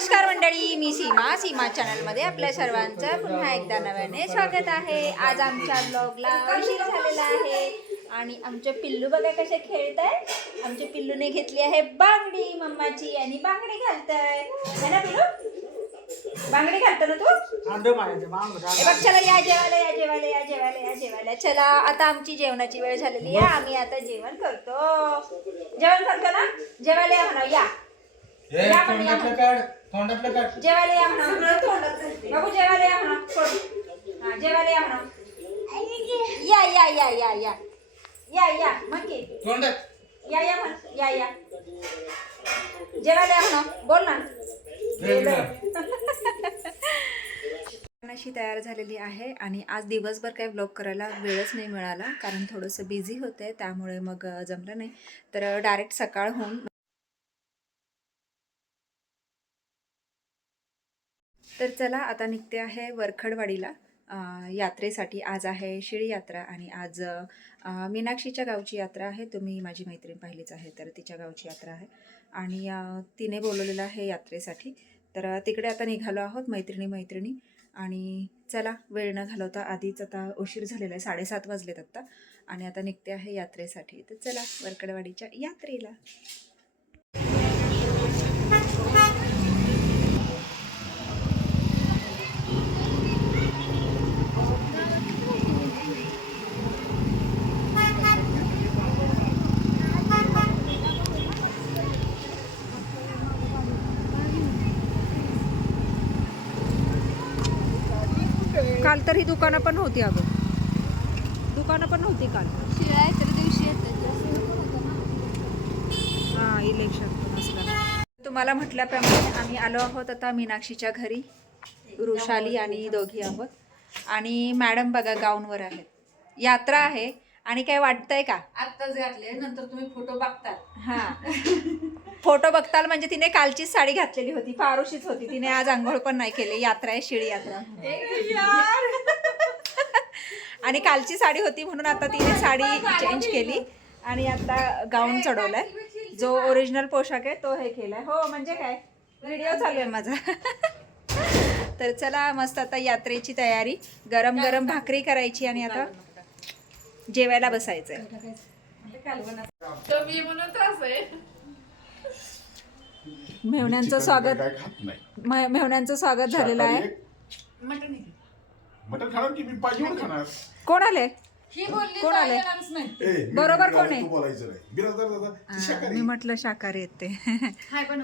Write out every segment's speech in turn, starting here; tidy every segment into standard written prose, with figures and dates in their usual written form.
नमस्कार मंडळी, मी सीमा चॅनलमध्ये आपल्या सर्वांचं पुन्हा एकदा नव्याने स्वागत आहे. आज आमच्या ब्लॉगला उशीर झालेला आहे आणि आमचे पिल्लू बघा कसे खेळत आहे. आमच्या पिल्लूने घेतली आहे बांगडी मम्माची आणि बांगडी घालतय है ना पिल्लू? बांगडी घालतो ना तू? बघ चला या जेवायला चला. आता आमची जेवणाची वेळ झालेली आहे. आम्ही आता जेवण करतो ना. जेवायला या म्हणा. या जेवायला या म्हणा. बाबू जेवायला या म्हणा. जेवायला या म्हणा. या मग या जेवायला या म्हणा. बोल ना. अशी तयार झालेली आहे आणि आज दिवसभर काही व्लॉग करायला वेळच नाही मिळाला, कारण थोडंसं बिझी होते, त्यामुळे मग जमलं नाही. तर डायरेक्ट सकाळ होऊन तर चला आता निघते आहे वरखडवाडीला यात्रेसाठी. आज आहे शिळी यात्रा आणि आज मीनाक्षीच्या गावची यात्रा आहे. तुम्ही माझी मैत्रीण पाहिलीच आहे, तर तिच्या गावची यात्रा आहे आणि तिने बोलवलेलं आहे यात्रेसाठी. तर तिकडे आता निघालो आहोत मैत्रिणी आणि चला वेळ न घालवता, आधीच आता उशीर झालेला आहे, 7:30 वाजलेत आत्ता आणि आता निघते आहे यात्रेसाठी. तर चला वरखडवाडीच्या यात्रेला. काल तर ही दुकानं पण होती, अगं दुकानं पण नव्हती काल. हां, इलेक्शन पण असलं. तुम्हाला म्हटल्याप्रमाणे आम्ही आलो आहोत आता मीनाक्षीच्या घरी. वृषाली आणि दोघी आहोत आणि मॅडम बघा गाऊनवर आहेत. यात्रा आहे आणि काय वाटतंय का? आत्ताच घातले, नंतर तुम्ही फोटो बघता. हां, फोटो बघताल म्हणजे तिने कालचीच साडी घातलेली होती, फारुशीच होती. तिने आज आंघोळ पण नाही केली. यात्रा आहे, शिळी यात्रा. आणि कालची साडी होती म्हणून आता तिने साडी चेंज केली आणि आता गाऊन चढवलाय. जो ओरिजिनल पोशाख आहे तो हे केलाय. हो म्हणजे काय, व्हिडिओ चालू आहे माझा. तर चला मस्त आता यात्रेची तयारी. गरम गरम भाकरी करायची आणि आता जेवायला बसायचंय. मेहण्यांचं स्वागत झालेलं आहे. मटन खाणार की मी पाहिजे खाणार. कोण आले? कोण आले? बरोबर कोण आहे? मी म्हटलं शाकाहारी येते.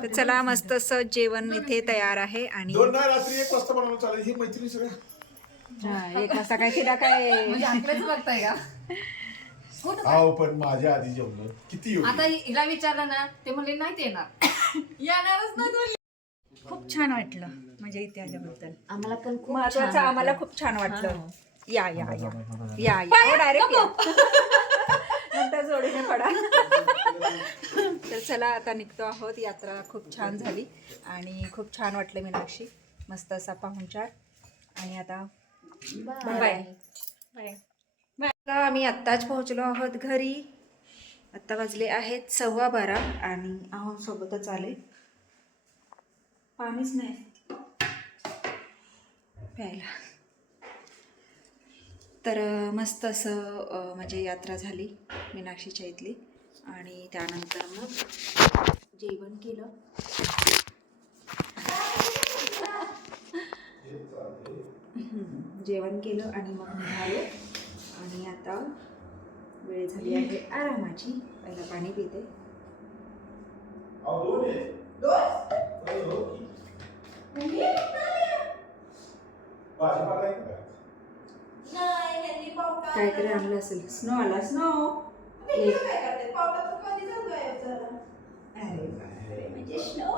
तर चला मस्त असं जेवण इथे तयार आहे आणि 2 रात्री 1 वाजता बनवलं चालेल. ही मैत्रिणी सगळ्या 1 वाजता काय तिला काय बघताय का? आहो पण माझ्या आधी जेवलं किती आता हिला विचारलं ना, ते म्हणले नाही ते येणारच नाही. खूप छान वाटलं म्हणजे इथे आल्याबद्दल. आम्हाला पण खूप महत्वाचं, आम्हाला खूप छान वाटलं. या डायरेक्ट नंतर जोडीने पडा. तर चला आता निघतो आहोत. यात्रा खूप छान झाली आणि खूप छान वाटलं. मीनाक्षी मस्त असा पाहुणचार आणि आता बाय बाय. आम्ही आत्ताच पोहोचलो आहोत घरी. आत्ता वाजले आहेत 12:15 आणि आहोत सोबतच आले. पाणीच नाही प्यायला. तर मस्त असं म्हणजे यात्रा झाली मीनाक्षीच्या इथली आणि त्यानंतर मग जेवण केलं. जेवण केलं आणि मग निघालो आणि आता वेळ झाली आहे आरामाची. पहिला पाणी पिते. काहीतरी आणलं असेल. स्नो आला. स्नो म्हणजे स्नो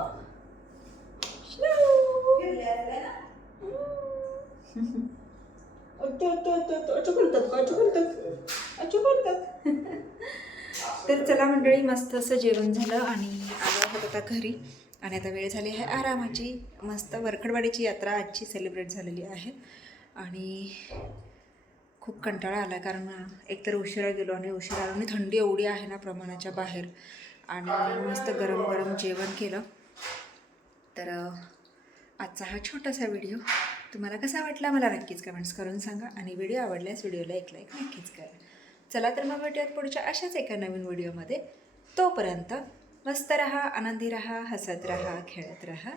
तर चला मंडळी मस्त असं जेवण झालं आणि आलो आहोत आता घरी आणि आता वेळ झाली आहे आरामाची. मस्त वरखडवाडीची यात्रा आजची सेलिब्रेट झालेली आहे आणि खूप कंटाळा आला, कारण एकतर उशिरा गेलो आणि उशिरा आलो आणि थंडी एवढी आहे ना प्रमाणाच्या बाहेर. आणि मस्त गरम गरम जेवण केलं. तर आजचा हा छोटासा व्हिडिओ तुम्हाला कसा वाटला मला नक्कीच कमेंट्स करून सांगा आणि व्हिडिओ आवडल्यास व्हिडिओला एक लाईक नक्कीच करा. चला तर मग भेटूयात पुढच्या अशाच एका नवीन व्हिडिओमध्ये. तोपर्यंत मस्त रहा, आनंदी रहा, हसत रहा, खेळत रहा,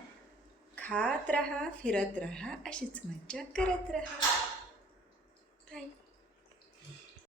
खात रहा, फिरत रहा, अशीच मज्जा करत रहा. बाय.